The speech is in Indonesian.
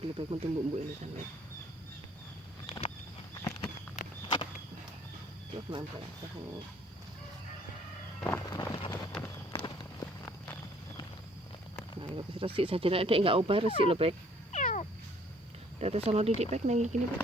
lebih penting bumbu ini kan ya. Terus nampak bahannya. Nah, ini resik saja nanti enggak ubah resik loh, Pek. Tete sama Didik Pek nang gini Pek.